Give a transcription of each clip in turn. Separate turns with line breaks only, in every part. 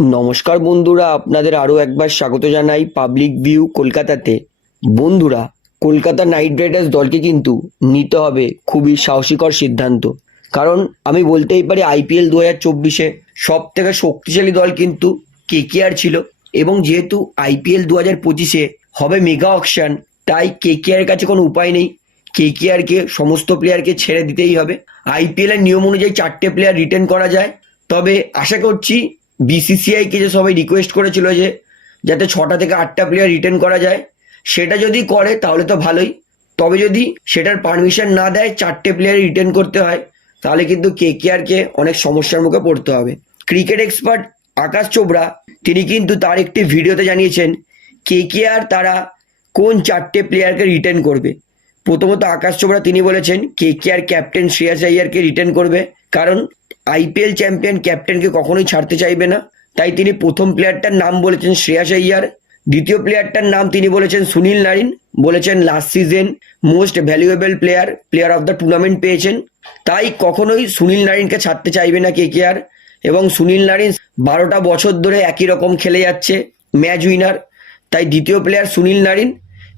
নমস্কার বন্ধুরা, আপনাদের আরও একবার স্বাগত জানাই পাবলিক ভিউ কলকাতাতে। বন্ধুরা, কলকাতা নাইট রাইডার্স দলকে কিন্তু নিতে হবে খুবই সাহসিকর সিদ্ধান্ত। কারণ আমি বলতেই পারি আইপিএল দু হাজার চব্বিশে সব থেকে শক্তিশালী দল কিন্তু কেকেআর ছিল। এবং যেহেতু আইপিএল দু হাজার পঁচিশে হবে মেগা অকশন তাই কেকেআর কাছে কোনো উপায় নেই। কেকেআরকে সমস্ত প্লেয়ারকে ছেড়ে দিতেই হবে। আইপিএল এর নিয়ম অনুযায়ী চারটে প্লেয়ার রিটার্ন করা যায়। তবে আশা করছি বিসিসিআই কে যে সবাই রিকোয়েস্ট করেছিল যে যাতে ছটা থেকে আটটা প্লেয়ার রিটার্ন করা যায়, সেটা যদি করে তাহলে তো ভালোই। তবে যদি সেটার পারমিশন না দেয়, চারটে প্লেয়ার রিটার্ন করতে হয়, তাহলে কিন্তু কেকেআরকে অনেক সমস্যার মুখে পড়তে হবে। ক্রিকেট এক্সপার্ট আকাশ চোপড়া, তিনি কিন্তু তার একটি ভিডিওতে জানিয়েছেন কে কে আর তারা কোন চারটে প্লেয়ারকে রিটার্ন করবে? প্রথমত আকাশ চোপড়া তিনি বলেছেন K K R captain Shreyas আইয়ারকে return করবে। কারণ আইপিএল চ্যাম্পিয়ন ক্যাপ্টেনকে কখনোই ছাড়তে চাইবে না। তাই তিনি প্রথম প্লেয়ারটার নাম বলেছেন শ্রেয়াস আইয়ার। দ্বিতীয় প্লেয়ারটার নাম তিনি বলেছেন সুনীল নারিন। বলেছেন last season most valuable player player of the tournament পেয়েছেন। তাই কখনোই সুনীল নারিনকে ছাড়তে চাইবে না কে কে আর এবং সুনীল নারিন বারোটা বছর ধরে একই রকম খেলে যাচ্ছে ম্যাচ উইনার তাই দ্বিতীয় প্লেয়ার সুনীল নারিন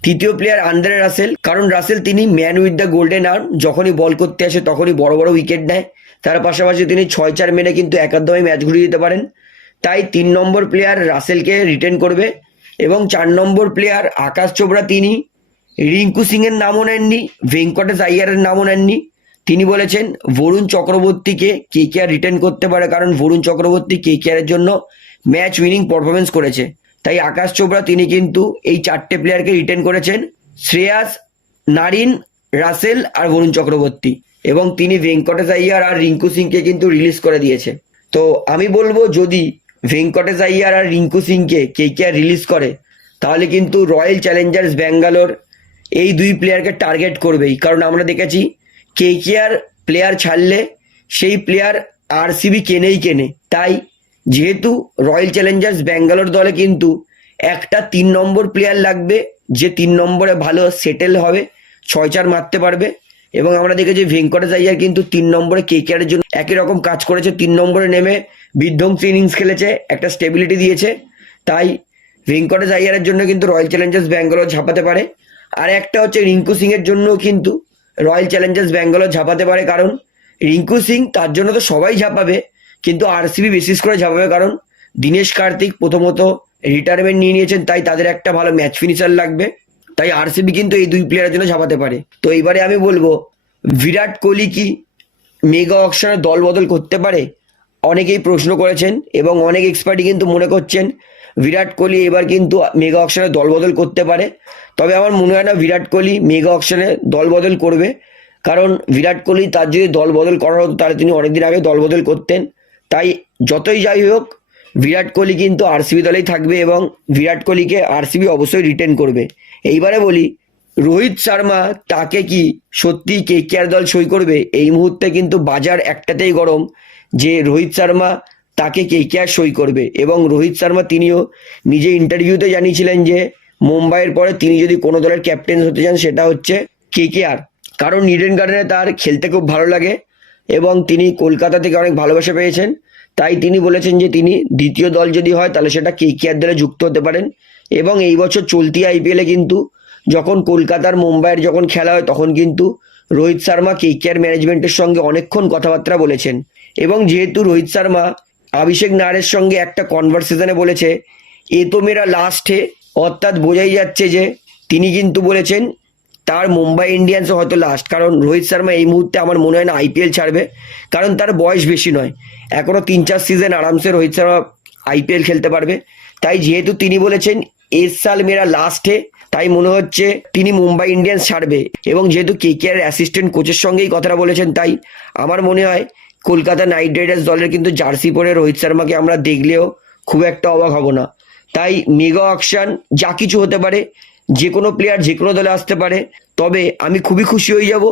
তৃতীয় প্লেয়ার আন্দ্রে রাসেল। কারণ রাসেল তিনি man with the golden arm যখনই বল করতে আসে তখনই বড় বড় উইকেট নেয় তার পাশাপাশি তিনি ছয় চার মেরে কিন্তু একাদমে ম্যাচ ঘুরিয়ে দিতে পারেন। তাই তিন নম্বর প্লেয়ার রাসেলকে রিটেন করবে এবং চার নম্বর প্লেয়ার আকাশ চোপড়া তিনি, রিঙ্কু সিং এর নামও নেননি, ভেঙ্কটেশ আইয়ারের নামও নেননি। তিনি বলেছেন, বরুণ চক্রবর্তীকে কে কে আর রিটার্ন করতে পারে কারণ বরুণ চক্রবর্তী কে কে এর জন্য ম্যাচ উইনিং পারফরমেন্স করেছে। তাই আকাশ চোপড়া তিনি কিন্তু এই চারটে প্লেয়ারকে রিটার্ন করেছেন, শ্রেয়াস, নারিন, রাসেল আর বরুণ চক্রবর্তী। এবং তিনি ভেঙ্কটেশ আইয়ার আর রিঙ্কু সিংকে কিন্তু রিলিজ করে দিয়েছে। তো আমি বলব, যদি ভেঙ্কটেশ আইয়ার আর রিঙ্কু সিংকে কে কে আর রিলিজ করে, তাহলে কিন্তু রয়্যাল চ্যালেঞ্জার্স ব্যাঙ্গালোর এই দুই প্লেয়ারকে টার্গেট করবেই। কারণ আমরা দেখেছি, কে কে আর প্লেয়ার ছাড়লে সেই প্লেয়ার আরসিবি কেনেই কেনে। তাই যেহেতু রয়্যাল চ্যালেঞ্জার্স ব্যাঙ্গালোর দলে কিন্তু একটা তিন নম্বর প্লেয়ার লাগবে, যে তিন নম্বরে ভালো সেটেল হবে ছয় চার মারতে পারবে। এবং আমরা দেখেছি ভেঙ্কটেশ আইয়ার কিন্তু তিন নম্বরে কে কে জন্য একই রকম কাজ করেছে, তিন নম্বরে নেমে বিধ্বংসী ইনিংস খেলেছে, একটা স্টেবিলিটি দিয়েছে। তাই ভেঙ্কটেশ আইয়ারের জন্য কিন্তু রয়্যাল চ্যালেঞ্জার্স ব্যাঙ্গালোর ঝাঁপাতে পারে। আর একটা হচ্ছে রিঙ্কু সিং এর জন্য কিন্তু রয়্যাল চ্যালেঞ্জার্স ব্যাঙ্গালোর ঝাঁপাতে পারে, কারণ রিঙ্কু সিং তার জন্য তো সবাই ঝাঁপাবে। কিন্তু আরসিবি বেসিস করে ঝাঁপাবে কারণ দীনেশ কার্তিক প্রথমত রিটায়ারমেন্ট নিয়ে নিয়েছেন, তাই তাদের একটা ভালো ম্যাচ ফিনিশার লাগবে। তাই আরসিবি কিন্তু এই দুই প্লেয়ারের জন্য ঝাঁপাতে পারে। তো এইবারে আমি বলব, বিরাট কোহলি কি মেগা অকশনে দল বদল করতে পারে? অনেকেই প্রশ্ন করেছেন এবং অনেক এক্সপার্টই কিন্তু মনে করছেন, বিরাট কোহলি এবার কিন্তু মেগা অকশনে দল বদল করতে পারে। তবে আমার মনে হয় না বিরাট কোহলি মেগা অকশনে দল বদল করবে। কারণ বিরাট কোহলি তার যদি দল বদল করা হতো, তাহলে তিনি অনেকদিন আগে দল বদল করতেন। তাই যতই যাই হোক, বিরাট কোহলি কিন্তু আরসিবি দলেই থাকবে এবং বিরাট কোহলিকে আরসিবি অবশ্যই রিটেন করবে। এইবারে বলি, রোহিত শর্মা তাকে কি সত্যি কে কেয়ার দল সই করবে? এই মুহূর্তে কিন্তু বাজার একটাতেই গরম যে রোহিত শর্মা তাকে কে কেয়ার সই করবে এবং রোহিত শর্মা তিনিও নিজে ইন্টারভিউতে জানিয়েছিলেন যে, মুম্বাইয়ের পরে তিনি যদি কোনো দলের ক্যাপ্টেন হতে চান সেটা হচ্ছে কে কেয়ার কারণ ইডেন গার্ডেনে তার খেলতে খুব ভালো লাগে। এবং তিনি কলকাতা থেকে অনেক ভালোবাসা পেয়েছেন। তাই তিনি বলেছেন যে তিনি দ্বিতীয় দল যদি হয়, তাহলে সেটা কে কেয়ার দলে যুক্ত হতে পারেন। এবং এই বছর চলতি আইপিএলে কিন্তু যখন কলকাতার মুম্বাইয়ের যখন খেলা হয়, তখন কিন্তু রোহিত শর্মা কে কেয়ার ম্যানেজমেন্টের সঙ্গে অনেকক্ষণ কথাবার্তা বলেছেন। এবং যেহেতু রোহিত শর্মা, অভিষেক নায়ারের সঙ্গে একটা কনভারসেশনে বলেছে, এ তো মেরা লাস্ট অর্থাৎ বোঝাই যাচ্ছে যে তিনি কিন্তু বলেছেন তার মুম্বাই ইন্ডিয়ান্স হয়তো লাস্ট কারণ রোহিত শর্মা এই মুহূর্তে আমার মনে হয় না আইপিএল ছাড়বে, কারণ তার বয়স বেশি নয়। এখনও তিন চার সিজন আরামসে রোহিত শর্মা আইপিএল খেলতে পারবে। তাই যেহেতু তিনি বলেছেন, এস সাল মেরা লাস্টে তাই মনে হচ্ছে তিনি মুম্বাই ইন্ডিয়ান্স ছাড়বে। এবং যেহেতু কে কে আর অ্যাসিস্ট্যান্ট কোচের সঙ্গেই কথাটা বলেছেন, তাই আমার মনে হয় কলকাতা নাইট রাইডার্স দলের কিন্তু জার্সি পরে রোহিত শর্মাকে আমরা দেখলেও খুব একটা অবাক হব না। তাই মেগা অকশন যা কিছু হতে পারে যে কোনো প্লেয়ার যে কোনো দলে আসতে পারে, তবে আমি খুবই খুশি হয়ে যাব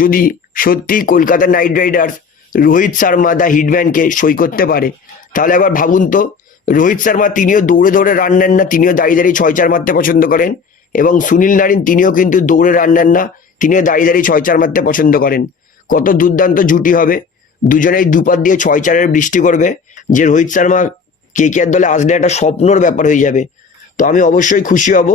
যদি সত্যি Kolkata Knight Riders Rohit Sharma the হিটম্যানকে সই করতে পারে। তাহলে একবার ভাবুন তো, রোহিত শর্মা তিনিও দৌড়ে দৌড়ে রান নেন না, তিনিও দাঁড়িয়ে দাঁড়িয়ে ছয় চার মারতে পছন্দ করেন এবং সুনীল নারিন তিনিও কিন্তু দৌড়ে রান নেন না, তিনিও দাঁড়িয়ে দাঁড়িয়ে ছয় চার মারতে পছন্দ করেন। কত দুর্দান্ত জুটি হবে, দুজনেই দুপাত দিয়ে ছয় চারের বৃষ্টি করবে, যে রোহিত শর্মা কে কে দলে আসলে একটা স্বপ্নর ব্যাপার হয়ে যাবে। তো আমি অবশ্যই খুশি হব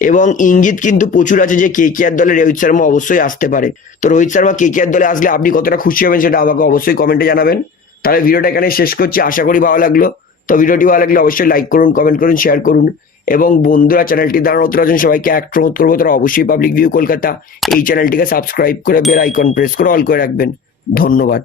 এবং ইঙ্গিত কিন্তু প্রচুর আছে যে কে কে আর দলে রোহিত শর্মা অবশ্যই আসতে পারে। তো রোহিত শর্মা কে কে আর দলে আসলে আপনি কতটা খুশি হবেন সেটা আমাকে অবশ্যই কমেন্টে জানাবেন। তাহলে ভিডিওটা এখানে শেষ করছি, আশা করি ভালো লাগল। তো ভিডিওটি ভালো লাগলে অবশ্যই লাইক করুন কমেন্ট করুন শেয়ার করুন। এবং বন্ধুরা চ্যানেলটি দ্বারা নতুন আছেন সবাইকে এক প্রমোদ করব, তারা অবশ্যই পাবলিক ভিউ কলকাতা এই চ্যানেলটিকে সাবস্ক্রাইব করে বেল আইকন প্রেস করে অল করে রাখবেন। ধন্যবাদ।